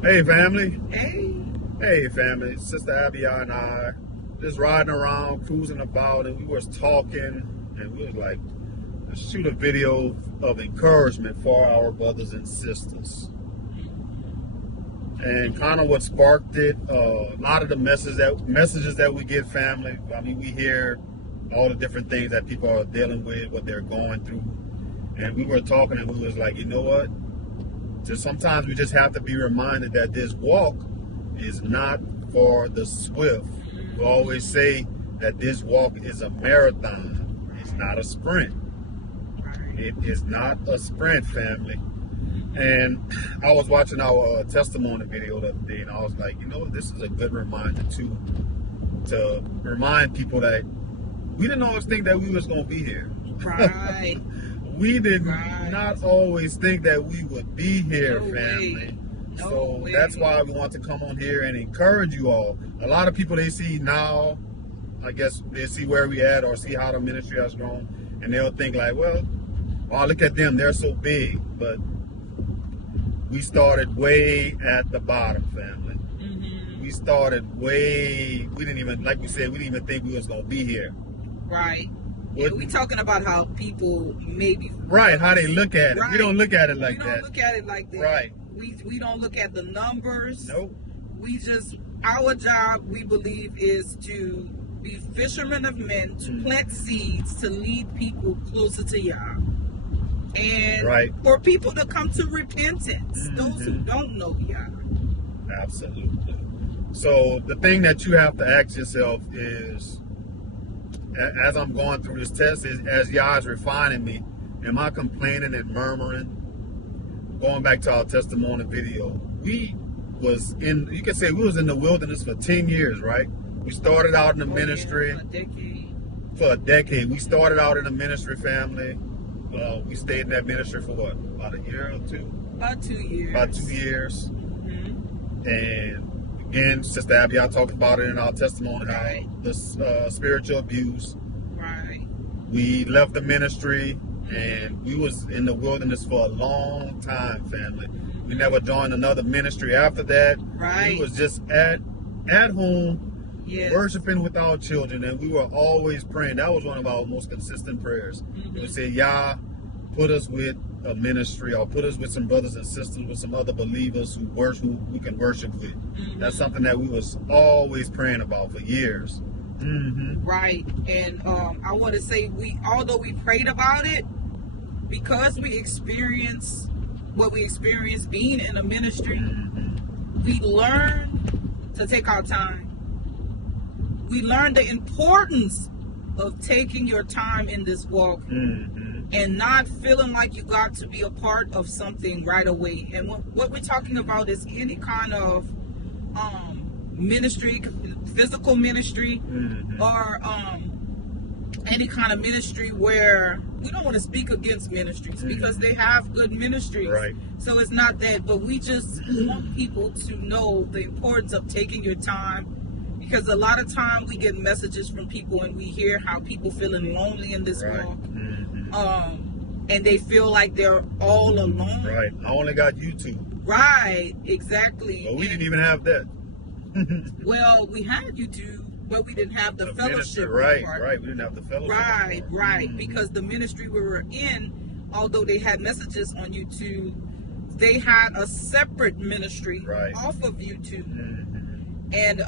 Hey family. Hey. Hey family. Sister Abiyah and I just riding around, cruising about, and we was talking, and we was like, let's shoot a video of encouragement for our brothers and sisters. And kind of what sparked it, a lot of the messages that we get, family. I mean, we hear all the different things that people are dealing with, what they're going through. And we were talking, and we was like, you know what? Just sometimes we just have to be reminded that this walk is not for the swift. We always say that this walk is a marathon. It's not a sprint. It is not a sprint, family. And I was watching our testimony video the other day, and I was like, you know, this is a good reminder too, to remind people that we didn't always think that we was going to be here. Right. We did not always think that we would be here, family. So that's why we want to come on here and encourage you all. A lot of people, they see now, I guess they see where we at or see how the ministry has grown, and they'll think like, well, oh, look at them, they're so big. But we started way at the bottom, family. We started way, we didn't even, like we said, we didn't even think we was going to be here. Right. Yeah, we talking about how people maybe how they look at it. We don't look at it like that. We don't look at it like that. Right. We don't look at the numbers. Nope. We just, our job, we believe, is to be fishermen of men, to plant seeds, to lead people closer to Yah, and for people to come to repentance. Those who don't know Yah. Absolutely. So the thing that you have to ask yourself is, as I'm going through this test, as Yah is refining me, am I complaining and murmuring? Going back to our testimony video, we was in, you can say we was in the wilderness for 10 years, right? We started out in the ministry for a decade. We started out in the ministry, family. We stayed in that ministry for what? About a year or two? About 2 years. About 2 years. And again, Sister Abiyah talked about it in our testimony, how the spiritual abuse. We left the ministry, and we was in the wilderness for a long time, family. We never joined another ministry after that. We was just at home, worshiping with our children, and we were always praying. That was one of our most consistent prayers. We would say, Yah, put us with a ministry, or put us with some brothers and sisters, with some other believers who we can worship with. That's something that we was always praying about for years. Right. And I want to say, although we prayed about it, because we experienced what we experienced being in a ministry, we learned to take our time. We learned the importance of taking your time in this walk and not feeling like you got to be a part of something right away. And what we're talking about is any kind of ministry, physical ministry, or any kind of ministry where we don't want to speak against ministries, because they have good ministries. So it's not that, but we just want people to know the importance of taking your time, because a lot of time we get messages from people and we hear how people feeling lonely in this walk. And they feel like they're all alone. I only got YouTube. Exactly. Well, we didn't even have that. Well, we had YouTube, but we didn't have the fellowship. We didn't have the fellowship. Because the ministry we were in, although they had messages on YouTube, they had a separate ministry off of YouTube. And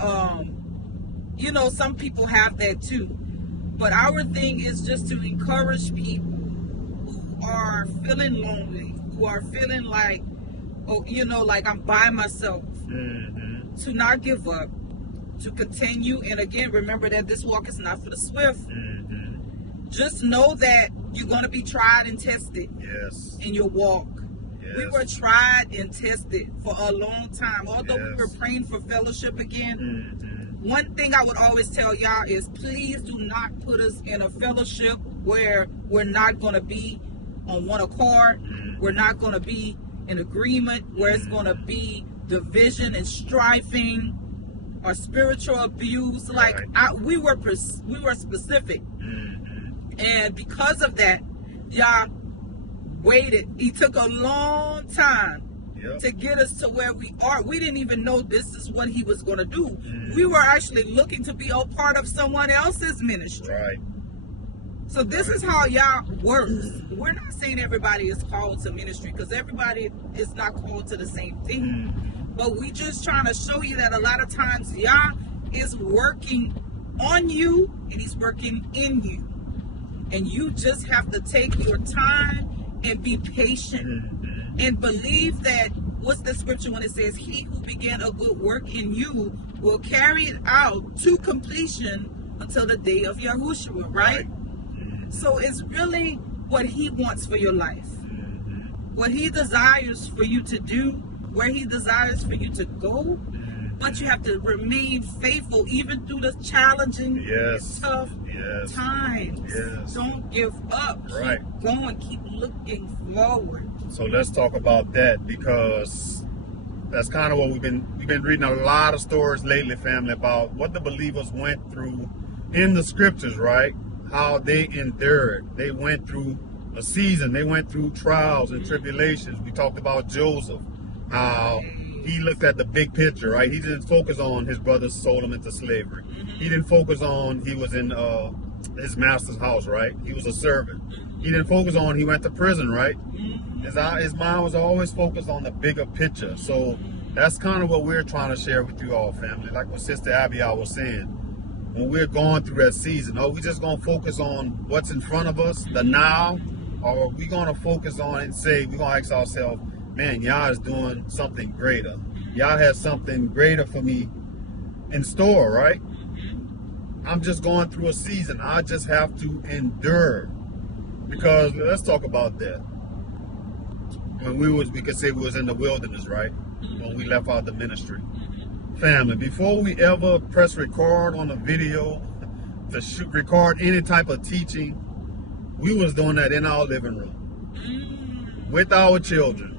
you know, some people have that too. But our thing is just to encourage people who are feeling lonely, who are feeling like, oh, you know, like I'm by myself, to not give up, to continue. And again, remember that this walk is not for the swift. Just know that you're going to be tried and tested in your walk. We were tried and tested for a long time. Although we were praying for fellowship again, one thing I would always tell y'all is, please do not put us in a fellowship where we're not going to be on one accord. We're not going to be in agreement, where it's going to be division and strifing or spiritual abuse. Like we were specific, and because of that, y'all waited. It took a long time to get us to where we are. We didn't even know this is what he was going to do. We were actually looking to be a part of someone else's ministry. Right. So this is how YAH works. We're not saying everybody is called to ministry, because everybody is not called to the same thing. But we just trying to show you that a lot of times YAH is working on you and he's working in you. And you just have to take your time and be patient and believe that, what's the scripture when it says, he who began a good work in you will carry it out to completion until the day of Yahuwah, right? So it's really what he wants for your life, what he desires for you to do, where he desires for you to go. But you have to remain faithful even through the challenging, tough times. Don't give up. Keep going. Keep looking forward. So let's talk about that, because that's kind of what we've been reading a lot of stories lately, family, about what the believers went through in the scriptures, right? How they endured. They went through a season. They went through trials and tribulations. We talked about Joseph, how he looked at the big picture, right? He didn't focus on his brothers sold him into slavery. He didn't focus on he was in his master's house, right? He was a servant. He didn't focus on he went to prison, right? His mind was always focused on the bigger picture. So that's kind of what we're trying to share with you all, family. Like what Sister Abigail was saying, when we're going through that season, are we just going to focus on what's in front of us, the now, or are we going to focus on and say, we're going to ask ourselves, man, YAH is doing something greater. YAH has something greater for me in store, right? I'm just going through a season. I just have to endure. Because let's talk about that. When we could say we was in the wilderness, right? When we left out the ministry. Family, before we ever press record on a video to record any type of teaching, we was doing that in our living room with our children.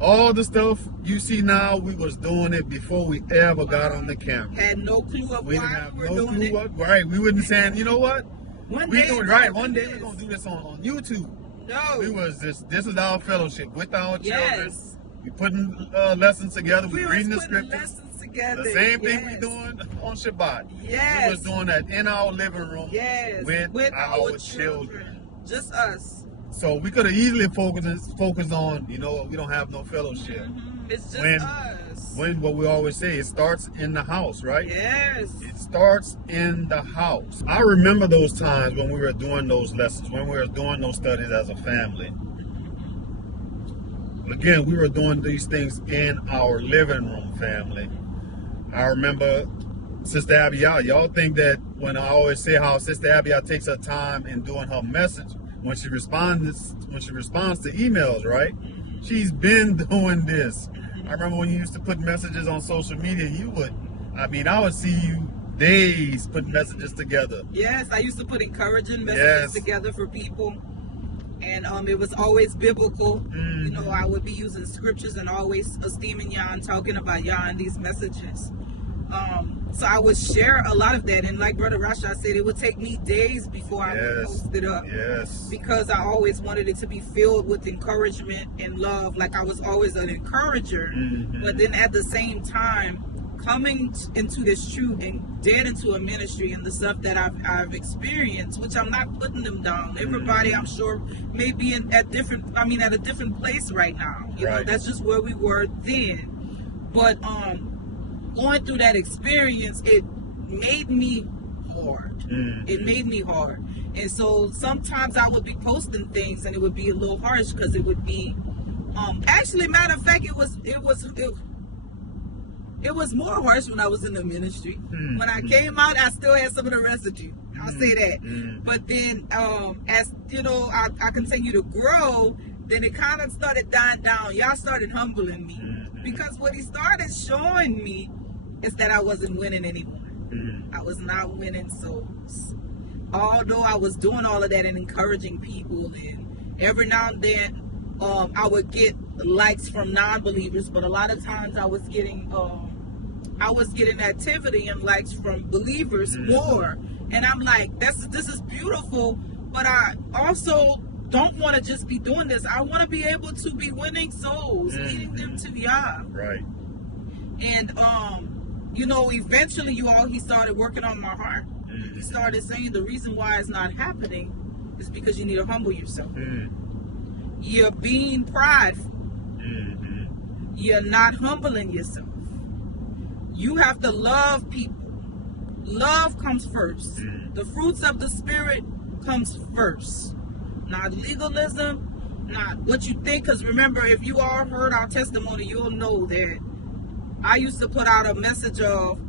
All the stuff you see now, we was doing it before we ever got on the camera. Had no clue of why we were doing it. Right, we wasn't saying, you know what? One day we're going to do this on YouTube. No. We was this is our fellowship with our children. We putting lessons together. We reading the scriptures. The same thing we doing on Shabbat. We was doing that in our living room with our children. Just us. So we could have easily focused on, you know, we don't have no fellowship. It's just us. When what we always say, it starts in the house, right? Yes. It starts in the house. I remember those times when we were doing those lessons, when we were doing those studies as a family. Again, we were doing these things in our living room, family. I remember Sister Abigail. Y'all think that when I always say how Sister Abigail takes her time in doing her message, when she responds to emails, right? She's been doing this. I remember when you used to put messages on social media, I would see you days putting messages together. Yes, I used to put encouraging messages together for people. And it was always biblical. You know, I would be using scriptures and always esteeming YAH and talking about YAH in these messages. So I would share a lot of that. And like Brother Rasha said, it would take me days before I would post it up. Because I always wanted it to be filled with encouragement and love. Like I was always an encourager. But then at the same time, coming into this truth and dead into a ministry and the stuff that I've experienced, which I'm not putting them down. Everybody, I'm sure, may be at a different place right now. You know, that's just where we were then. But going through that experience, it made me hard. It made me hard. And so sometimes I would be posting things and it would be a little harsh because it would be actually, matter of fact, it was more harsh when I was in the ministry. When I came out, I still had some of the residue. I'll say that. But then, as you know, I continued to grow, then it kind of started dying down. Y'all started humbling me. Because what he started showing me is that I wasn't winning anymore. I was not winning souls. Although I was doing all of that and encouraging people, and every now and then, I would get likes from non-believers, but a lot of times I was getting activity and likes from believers more. And I'm like, this is beautiful, but I also don't want to just be doing this. I want to be able to be winning souls, leading them to YAH. Right. And, you know, eventually, he started working on my heart. He started saying the reason why it's not happening is because you need to humble yourself. You're being prideful. You're not humbling yourself. You have to love people. Love comes first. The fruits of the Spirit comes first. Not legalism, not what you think. Because remember, if you all heard our testimony, you'll know that I used to put out a message of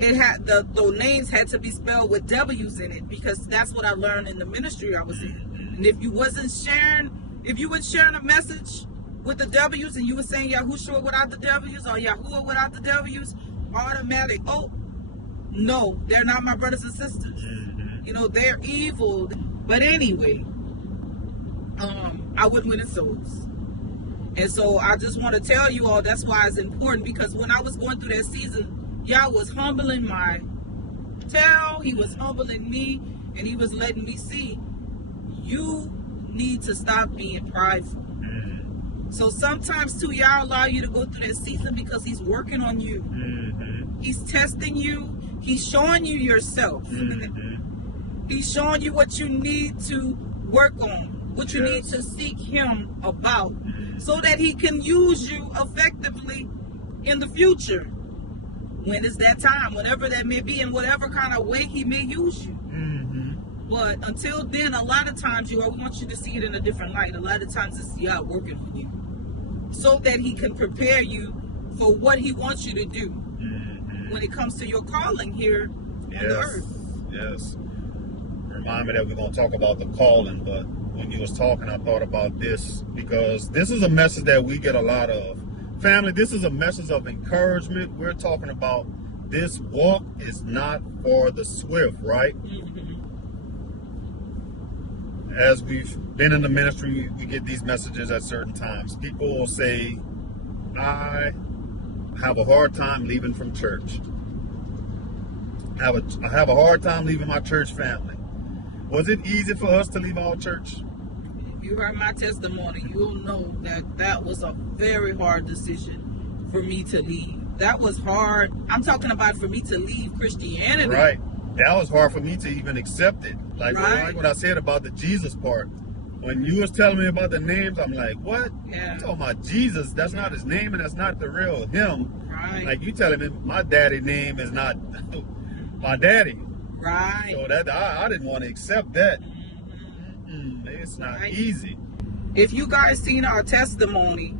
it had the names had to be spelled with W's in it, because that's what I learned in the ministry I was in. And if you wasn't sharing, if you were sharing a message with the W's and you were saying Yahushua without the W's or Yahuwah without the W's, automatic, oh, no, they're not my brothers and sisters. You know, they're evil. But anyway, I wouldn't win in souls. And so I just want to tell you all, that's why it's important, because when I was going through that season, Yah was humbling my tail, he was humbling me, and he was letting me see, you need to stop being prideful. So sometimes too, Yah allow you to go through that season because he's working on you. He's testing you. He's showing you yourself. He's showing you what you need to work on, what you need to seek him about, so that he can use you effectively in the future. When it's that time, whenever that may be, in whatever kind of way he may use you. But until then, a lot of times, I want you to see it in a different light. A lot of times it's Yah working on you, so that he can prepare you for what he wants you to do when it comes to your calling here on the earth. Yes. Remind me that we're going to talk about the calling, but when you was talking, I thought about this, because this is a message that we get a lot of. Family, this is a message of encouragement. We're talking about this walk is not for the swift, right? As we've been in the ministry, we get these messages at certain times. People will say, I have a hard time leaving from church. I have a hard time leaving my church family. Was it easy for us to leave our church? If you heard my testimony, you'll know that that was a very hard decision for me to leave. That was hard. I'm talking about for me to leave Christianity. Right. That was hard for me to even accept it. Like what I said about the Jesus part. When you was telling me about the names, I'm like, what? Yeah. You talking about Jesus? That's not his name, and that's not the real him. Right. Like you telling me my daddy name is not my daddy. Right. So that I didn't want to accept that. It's not easy. If you guys seen our testimony,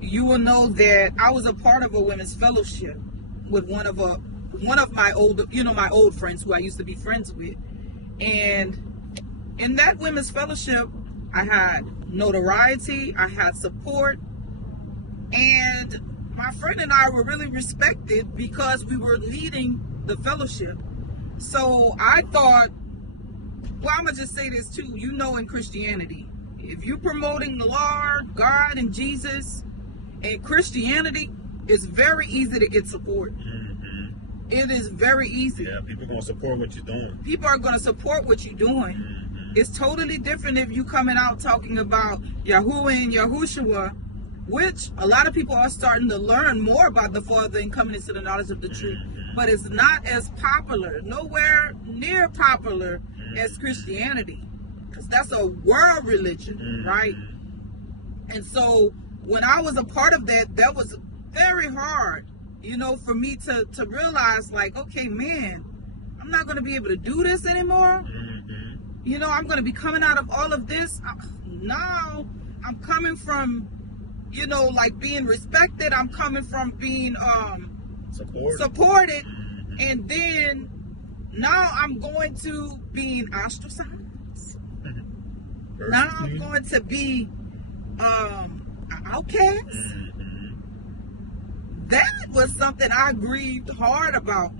you will know that I was a part of a women's fellowship with one of my old friends who I used to be friends with. And in that women's fellowship, I had notoriety, I had support, and my friend and I were really respected because we were leading the fellowship. So I thought, well, I'm going to just say this too. You know, in Christianity, if you're promoting the Lord, God, and Jesus, and Christianity, it's very easy to get support. It is very easy. Yeah, people are going to support what you're doing. People are going to support what you're doing. It's totally different if you coming out talking about Yahuwah and Yahushua, which a lot of people are starting to learn more about the Father and coming into the knowledge of the truth. But it's not as popular, nowhere near popular as Christianity, because that's a world religion, right? And so when I was a part of that, that was very hard, you know, for me to realize, like, okay, man, I'm not going to be able to do this anymore. You know, I'm going to be coming out of all of this. Now I'm coming from, you know, like being respected. I'm coming from being supported. And then now I'm going to being ostracized. Now I'm going to be an outcast. That was something I grieved hard about.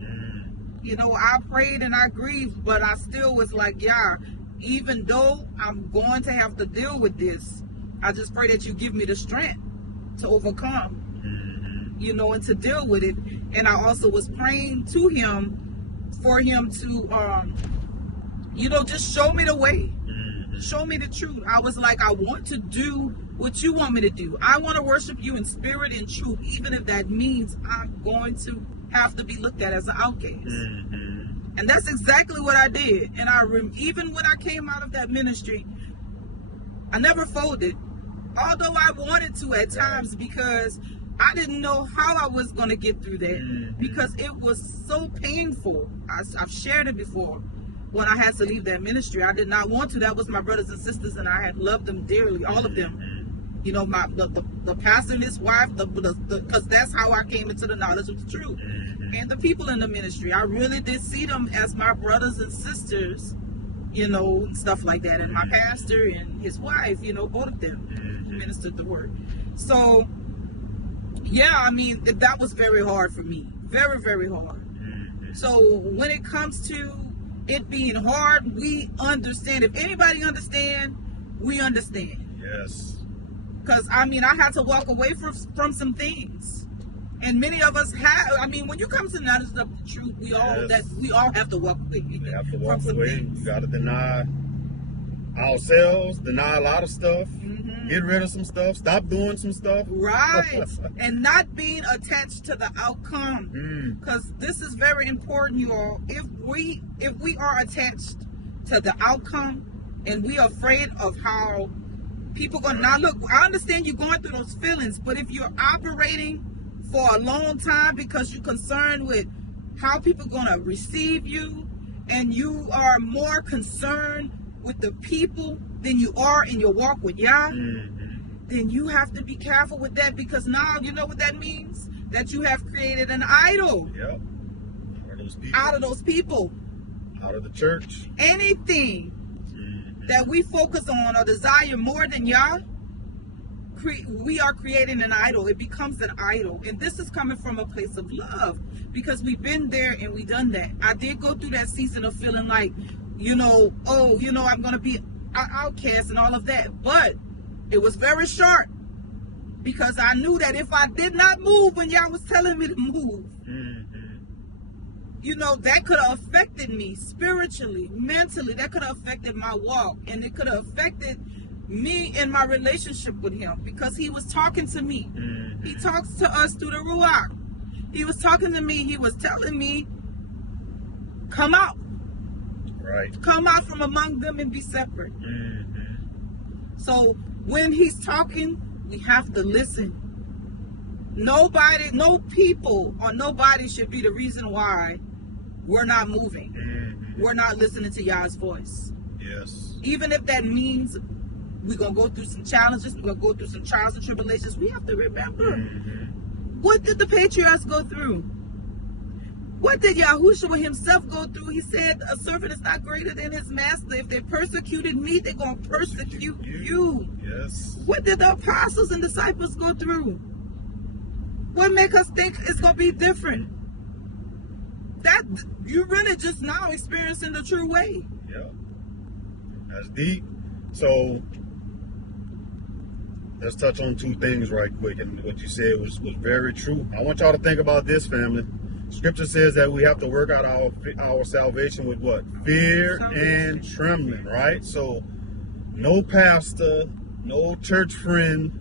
You know, I prayed and I grieved, but I still was like, yeah, even though I'm going to have to deal with this, I just pray that you give me the strength to overcome, you know, and to deal with it. And I also was praying to him for him to, you know, just show me the way. Show me the truth. I was like, I want to do what you want me to do. I want to worship you in spirit and truth, even if that means I'm going to have to be looked at as an outcast. And that's exactly what I did. And even when I came out of that ministry, I never folded. Although I wanted to at times, because I didn't know how I was going to get through that, because it was so painful. I've shared it before. When I had to leave that ministry, I did not want to. That was my brothers and sisters, and I had loved them dearly, all of them. You know, the pastor and his wife, because that's how I came into the knowledge of the truth. And the people in the ministry, I really did see them as my brothers and sisters, you know, stuff like that. And my pastor and his wife, you know, both of them ministered the word. So, yeah, I mean, that was very hard for me. Very, very hard. So when it comes to it being hard, we understand. If anybody understand, we understand. Yes. Because, I mean, I had to walk away from some things. And many of us have. I mean, when you come to the knowledge of the truth, we all have to walk away. We have to walk away. We got to deny ourselves, deny a lot of stuff, get rid of some stuff, stop doing some stuff. Right. And not being attached to the outcome. Because this is very important, you all. If we are attached to the outcome and we are afraid of how people going to not look, I understand you're going through those feelings, but if you're operating for a long time because you're concerned with how people are going to receive you, and you are more concerned with the people than you are in your walk with Yah, then you have to be careful with that, because now you know what that means? That you have created an idol out of those people. Out of the church. Anything that we focus on or desire more than Yah, we are creating an idol. It becomes an idol. And this is coming from a place of love, because we've been there and we've done that. I did go through that season of feeling like, you know, oh, you know, I'm going to be an outcast and all of that. But it was very short, because I knew that if I did not move when y'all was telling me to move, you know, that could have affected me spiritually, mentally. That could have affected my walk, and it could have affected me in my relationship with him, because he was talking to me. He talks to us through the Ruach. He was talking to me. He was telling me, come out. Right. Come out from among them and be separate. So when he's talking, we have to listen. Nobody, no people or nobody should be the reason why we're not moving. We're not listening to Yah's voice. Yes. Even if that means we're going to go through some challenges, we're going to go through some trials and tribulations, we have to remember, what did the patriarchs go through? What did Yahuwah himself go through? He said, a servant is not greater than his master. If they persecuted me, they're going to persecute you. Yes. What did the apostles and disciples go through? What make us think it's going to be different? That you're really just now experiencing the true way. Yeah. That's deep. So let's touch on two things right quick. And what you said was very true. I want y'all to think about this, family. Scripture says that we have to work out our salvation with what? Fear and trembling, right? So no pastor, no church friend,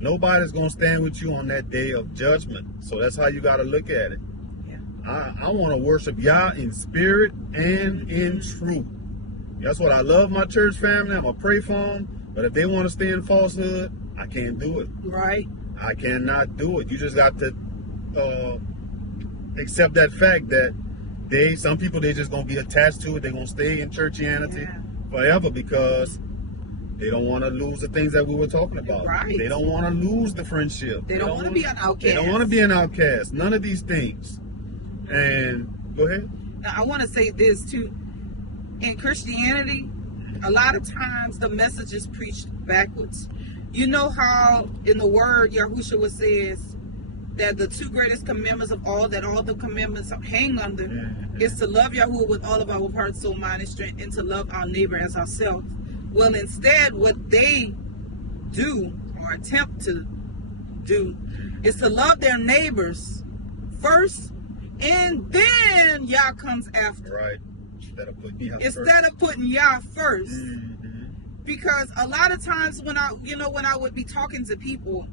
nobody's going to stand with you on that day of judgment. So that's how you got to look at it. Yeah. I want to worship Yah in spirit and in truth. That's what I love my church family. I'm going to pray for them. But if they want to stay in falsehood, I can't do it. Right. I cannot do it. You just got to accept that fact that some people, they just going to be attached to it. They're going to stay in churchianity forever, because they don't want to lose the things that we were talking about. Right. They don't want to lose the friendship. They don't want to be an outcast. They don't want to be an outcast. None of these things. And go ahead. Now, I want to say this too. In Christianity, a lot of times the message is preached backwards. You know how in the word Yahuwah says that the two greatest commandments of all, that all the commandments hang under, is to love Yahuwah with all of our heart, soul, mind, and strength, and to love our neighbor as ourselves. Well, instead, what they do or attempt to do is to love their neighbors first, and then Yah comes after. Right. Instead of putting Yah first. Because a lot of times when I would be talking to people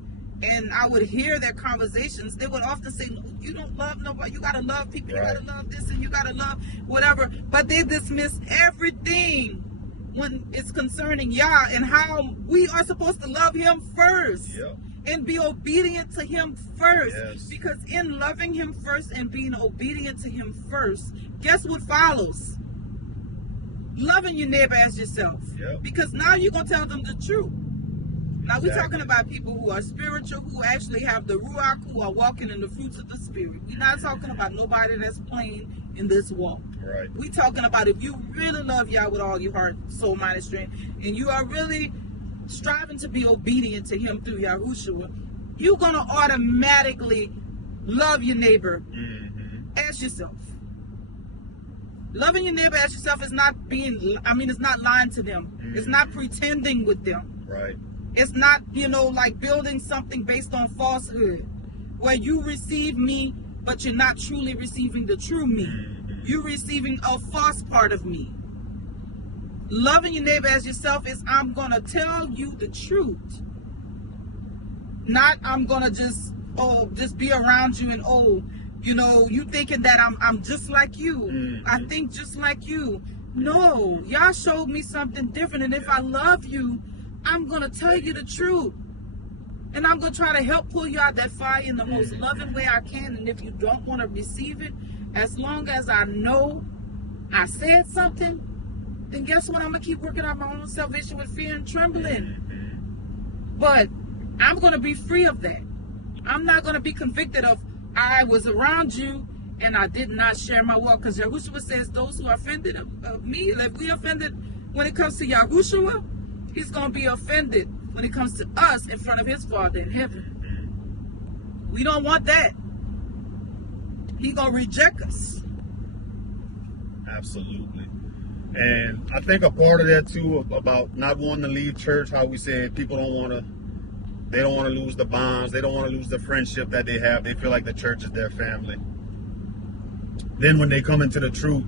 and I would hear their conversations, they would often say, you don't love nobody, you gotta love people, you gotta love this, and you gotta love whatever. But they dismiss everything when it's concerning Yah and how we are supposed to love him first. Yep. And be obedient to him first. Yes. Because in loving him first and being obedient to him first, guess what follows? Loving your neighbor as yourself. Yep. Because now you're going to tell them the truth. Now we're talking Exactly. about people who are spiritual, who actually have the Ruach, who are walking in the fruits of the Spirit. We're not talking about nobody that's playing in this walk. Right. We're talking about if you really love Yah with all your heart, soul, mind, and strength, and you are really striving to be obedient to him through Yahushua, you're going to automatically love your neighbor as yourself. Loving your neighbor as yourself is not it's not lying to them. It's not pretending with them. Right. It's not, like building something based on falsehood, where you receive me, but you're not truly receiving the true me. You're receiving a false part of me. Loving your neighbor as yourself is, I'm going to tell you the truth. Not I'm going to just be around you and, you thinking that I'm just like you. I think just like you. No, y'all showed me something different. And if I love you, I'm going to tell you the truth. And I'm going to try to help pull you out that fire in the most loving way I can. And if you don't want to receive it, as long as I know I said something, then guess what? I'm going to keep working out my own salvation with fear and trembling. But I'm going to be free of that. I'm not going to be convicted of, I was around you and I did not share my walk. Because Yahushua says those who are offended of me, if we offended when it comes to Yahushua, he's going to be offended when it comes to us in front of his Father in heaven. We don't want that. He's going to reject us. Absolutely. And I think a part of that too, about not wanting to leave church, how we said people don't want to lose the bonds, they don't want to lose the friendship that they have. They feel like the church is their family. Then when they come into the truth,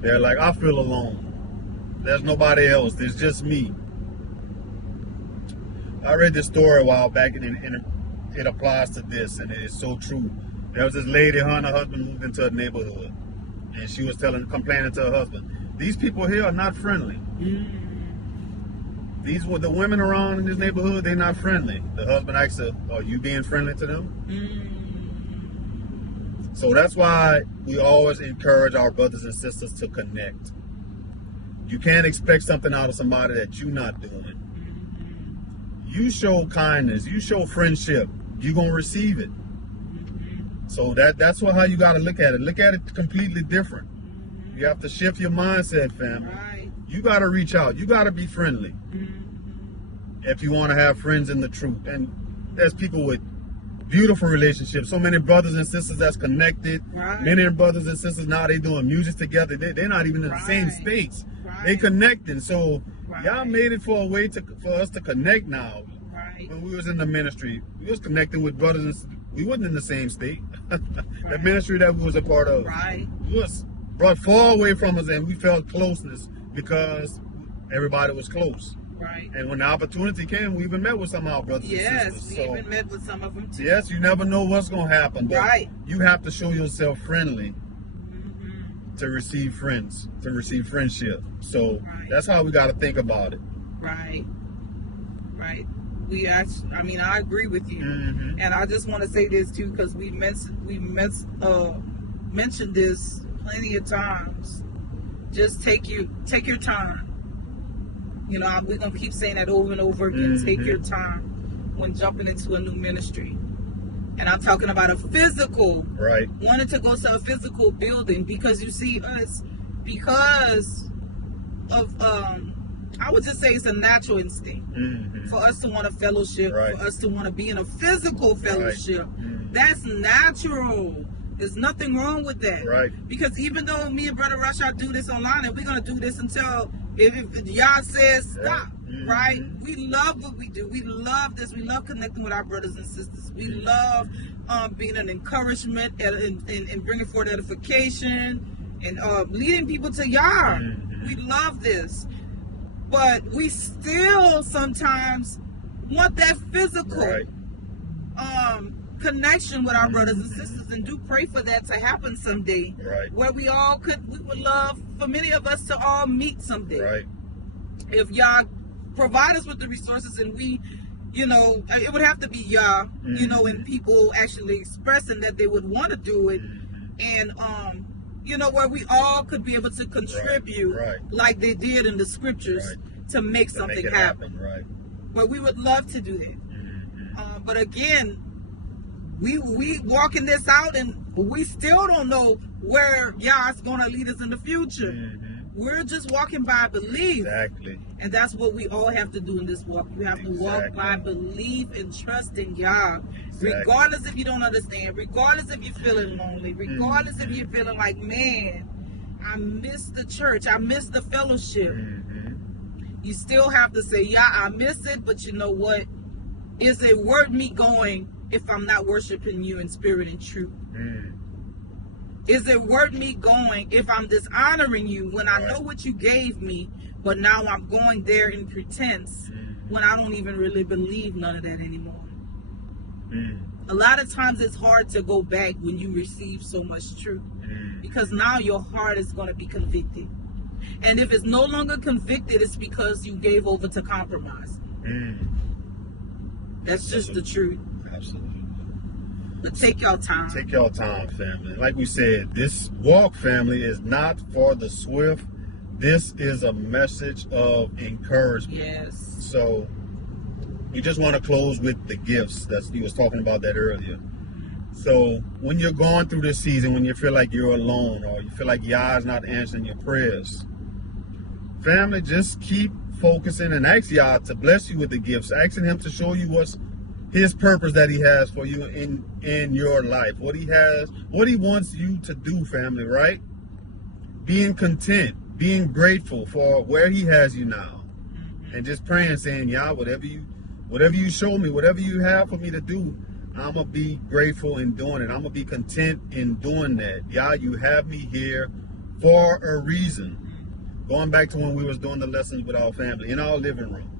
they're like, I feel alone. There's nobody else. There's just me. I read this story a while back, and it applies to this, and it's so true. There was this lady, her and her husband moved into a neighborhood, and she was complaining to her husband, these people here are not friendly. These were the women around in this neighborhood, they're not friendly. The husband asked her, are you being friendly to them? So that's why we always encourage our brothers and sisters to connect. You can't expect something out of somebody that you're not doing. You show kindness, you show friendship, you're going to receive it. So that's how you got to look at it. Look at it completely different. You have to shift your mindset, family. Right. You got to reach out. You got to be friendly. If you want to have friends in the truth. And there's people with beautiful relationships. So many brothers and sisters that's connected. Right. Many brothers and sisters now, they doing music together. They're not even in the same states. Right. They connecting. So y'all made it for a way for us to connect now. Right. When we was in the ministry, we was connecting with brothers and sisters. We wasn't in the same state. The ministry that we was a part of was brought far away from us, and we felt closeness because everybody was close. Right. And when the opportunity came, we even met with some of our brothers and sisters. Yes, we even met with some of them too. Yes, you never know what's going to happen. But you have to show yourself friendly to receive friends, to receive friendship. So that's how we got to think about it. Right. Right. I agree with you. And I just want to say this too, because we mentioned this plenty of times. Just take your time. We're going to keep saying that over and over again. Take your time when jumping into a new ministry. And I'm talking about a physical. Right. Wanting to go to a physical building, because you see us, because of I would just say it's a natural instinct for us to want a fellowship, for us to want to be in a physical fellowship. That's natural. There's nothing wrong with that. Right. Because even though me and Brother Rusha do this online, and we're going to do this until if Yah says stop, right? We love what we do. We love this. We love connecting with our brothers and sisters. We love being an encouragement and bringing forth edification and leading people to Yah. We love this. But we still sometimes want that physical connection with our brothers and sisters, and do pray for that to happen someday. Where we would love for many of us to all meet someday. If y'all provide us with the resources, and we, it would have to be y'all, and people actually expressing that they would want to do it, and where we all could be able to contribute like they did in the scriptures to make something happen. But we would love to do that. But again, we walking this out, and we still don't know where YAH is going to lead us in the future. We're just walking by belief. And that's what we all have to do in this walk. You have to walk by belief and trust in YAH. Regardless if you don't understand, regardless if you're feeling lonely, regardless if you're feeling like, man, I miss the church, I miss the fellowship. You still have to say, yeah, I miss it, but you know what? Is it worth me going if I'm not worshiping you in spirit and truth? Is it worth me going if I'm dishonoring you when I know what you gave me, but now I'm going there in pretense when I don't even really believe none of that anymore? A lot of times it's hard to go back when you receive so much truth, because now your heart is going to be convicted. And if it's no longer convicted, it's because you gave over to compromise. That's just the truth. Absolutely. But take your time. Take your time, family. Like we said, this walk, family, is not for the swift. This is a message of encouragement. Yes. So we just want to close with the gifts. He was talking about that earlier. So when you're going through this season, when you feel like you're alone, or you feel like YAH is not answering your prayers, family, just keep focusing and ask YAH to bless you with the gifts, asking him to show you what's his purpose that he has for you in your life, what he wants you to do, family, right? Being content, being grateful for where he has you now, and just praying, saying, YAH, whatever you show me, whatever you have for me to do, I'm going to be grateful in doing it. I'm going to be content in doing that. YAH, you have me here for a reason. Going back to when we was doing the lessons with our family in our living room.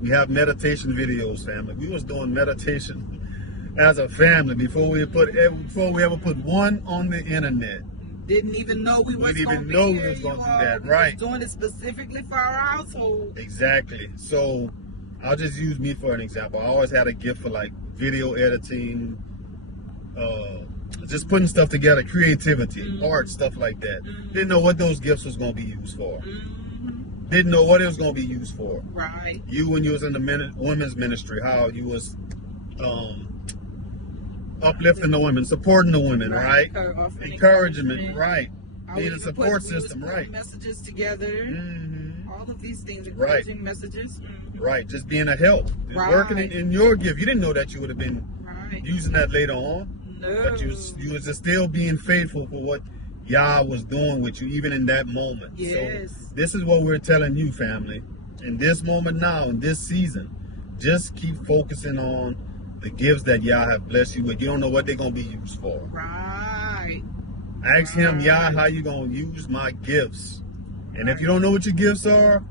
We have meditation videos, family. We was doing meditation as a family before we ever put one on the internet. Didn't even know we was going to do that, right? Doing it specifically for our household. Exactly. So I'll just use me for an example. I always had a gift for like video editing, just putting stuff together, creativity, art, stuff like that. Didn't know what those gifts was going to be used for. Didn't know what it was going to be used for. Right. You, when you was in the women's ministry, how you was uplifting the women, supporting the women, right? Encouragement, right? Being a support system, right? Messages together, all of these things, encouraging messages. Right, just being a help, working in your gift. You didn't know that you would have been using that later on, but you was just still being faithful for what YAH was doing with you, even in that moment. Yes. So this is what we're telling you, family. In this moment now, in this season, just keep focusing on the gifts that YAH have blessed you with. You don't know what they're going to be used for. Right. Ask him, YAH, how you going to use my gifts? And if you don't know what your gifts are,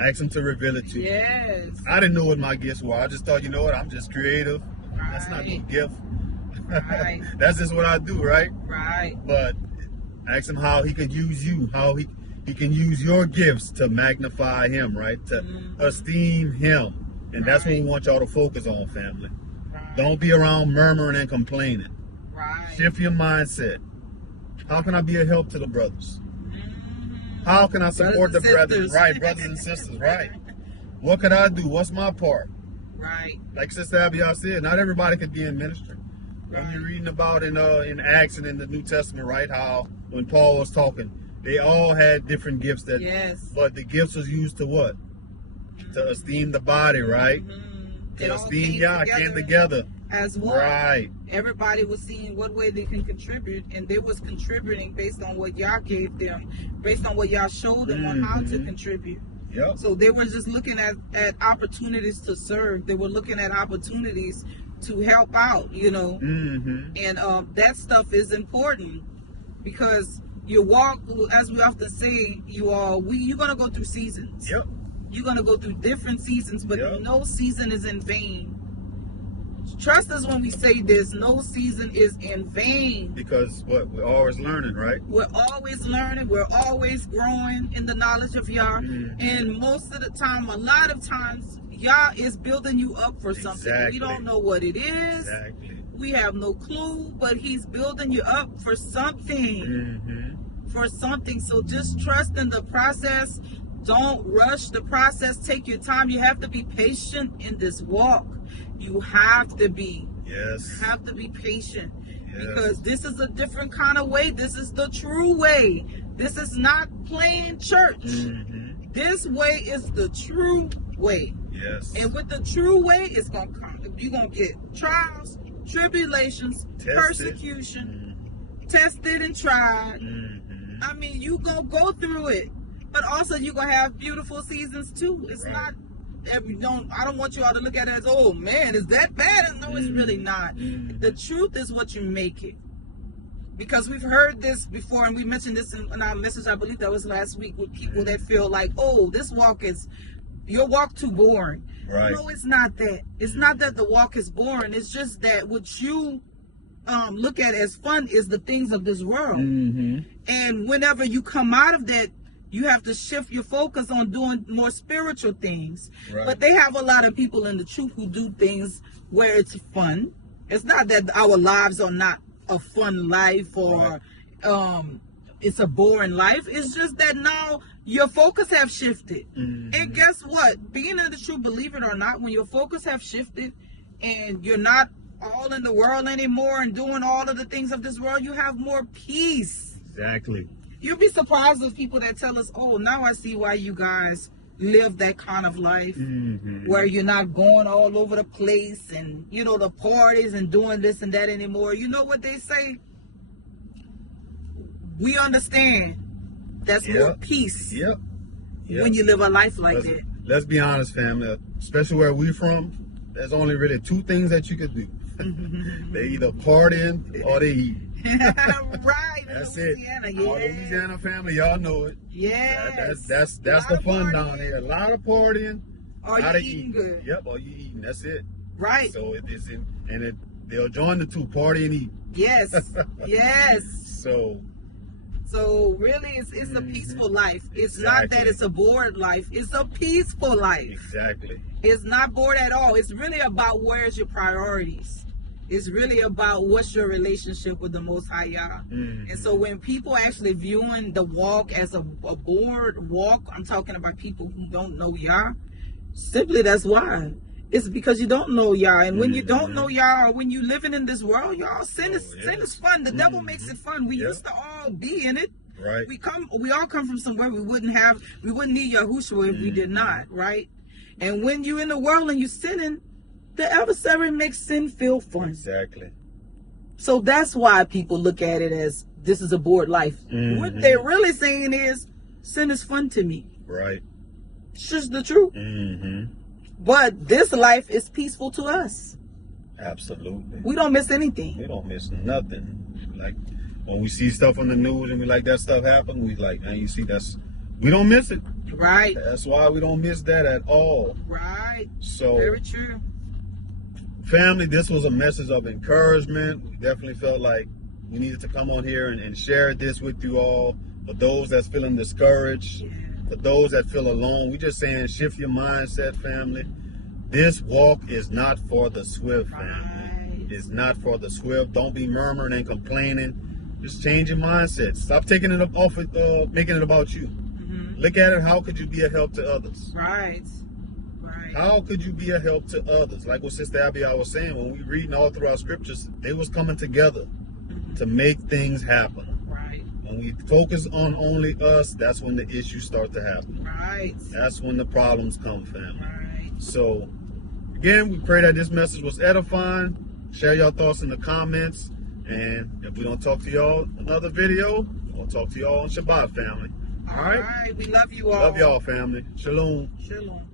ask him to reveal it to you. Yes. I didn't know what my gifts were. I just thought, you know what, I'm just creative. That's not no gift. That's just what I do, right? Right. But ask him how he could use you, how he can use your gifts to magnify him, right? To esteem him. And that's what we want y'all to focus on, family. Don't be around murmuring and complaining. Shift your mindset. How can I be a help to the brothers? How can I support the brethren? Right, brothers and sisters, right? What can I do? What's my part? Right. Like Sister Abigail said, not everybody could be in ministry. When you're reading about in Acts and in the New Testament, right, how when Paul was talking, they all had different gifts but the gifts was used to what? To esteem the body, right? To esteem YAH, came together. As one. Right. Everybody was seeing what way they can contribute, and they was contributing based on what YAH gave them, based on what YAH showed them on how to contribute. Yep. So they were just looking at opportunities to serve. They were looking at opportunities to help out, you know. And that stuff is important, because your walk, as we often say, you're gonna go through seasons. Yep. You're gonna go through different seasons, but yep. no season is in vain. Trust us when we say this, no season is in vain. Because we're always learning, right? We're always learning, we're always growing in the knowledge of Yah. Mm-hmm. And most of the time, a lot of times, Yah is building you up for something. Exactly. We don't know what it is. Exactly. We have no clue, but He's building you up for something. Mm-hmm. For something. So just trust in the process. Don't rush the process. Take your time. You have to be patient in this walk. You have to be. Yes. You have to be patient. Yes. Because this is a different kind of way. This is the true way. This is not plain church. Mm-hmm. This way is the true way. Yes. And with the true way, it's going to come. You're going to get trials, tribulations, persecution, tested and tried. Mm-hmm. I mean, you going to go through it. But also, you're going to have beautiful seasons, too. It's not... I don't want you all to look at it as, oh man, is that bad? No, it's really not. The truth is what you make it. Because we've heard this before, and we mentioned this in our message, I believe that was last week, with people that feel like, oh, your walk too boring. Right. No, it's not that. It's not that the walk is boring. It's just that what you look at as fun is the things of this world. Mm-hmm. And whenever you come out of that, you have to shift your focus on doing more spiritual things. Right. But they have a lot of people in the truth who do things where it's fun. It's not that our lives are not a fun life or it's a boring life. It's just that now your focus have shifted. Mm-hmm. And guess what? Being in the truth, believe it or not, when your focus have shifted and you're not all in the world anymore and doing all of the things of this world, you have more peace. Exactly. You'll be surprised with people that tell us, oh, now I see why you guys live that kind of life, where you're not going all over the place and, the parties and doing this and that anymore. You know what they say? We understand that's more peace when you live a life like that. Let's be honest, family, especially where we're from, there's only really two things that you could do. They either partying or they eat. Right. That's Louisiana, it. Our Louisiana family, y'all know it. Yeah. That's the fun down here. A lot of partying. Or you eating good. Yep, or you eating. That's it. Right. So they'll join the two, party and eat. Yes. Yes. So really, it's a peaceful life. It's not that it's a bored life. It's a peaceful life. Exactly. It's not bored at all. It's really about where's your priorities. It's really about what's your relationship with the Most High Yah. Mm-hmm. And so when people actually viewing the walk as a bored walk, I'm talking about people who don't know Yah. Simply that's why. It's because you don't know Yah. And when you don't know Yah, or when you living in this world, y'all, sin is fun. The devil makes it fun. We used to all be in it. Right. We all come from somewhere we wouldn't need Yahuwah if we did not, right? And when you in the world and you sinning, the adversary makes sin feel fun. Exactly. So that's why people look at it as this is a bored life. Mm-hmm. What they're really saying is sin is fun to me. Right. It's just the truth. Mm-hmm. But this life is peaceful to us. Absolutely. We don't miss anything. We don't miss nothing. Like when we see stuff on the news and we like that stuff happen, we like, man, you see we don't miss it. Right. That's why we don't miss that at all. Right. So very true. Family, this was a message of encouragement. We definitely felt like we needed to come on here and share this with you all. For those that's feeling discouraged, for those that feel alone, we just saying shift your mindset, family. This walk is not for the swift, family. It's not for the swift. Don't be murmuring and complaining. Just change your mindset. Stop taking it off, making it about you. Mm-hmm. Look at it. How could you be a help to others? Right. How could you be a help to others? Like what Sister Abigail was saying, when we reading all through our scriptures, they was coming together to make things happen. Right. When we focus on only us, that's when the issues start to happen. Right. That's when the problems come, family. Right. So, again, we pray that this message was edifying. Share your thoughts in the comments. And if we don't talk to y'all in another video, we'll talk to y'all on Shabbat, family. All right. We love you all. Love y'all, family. Shalom. Shalom.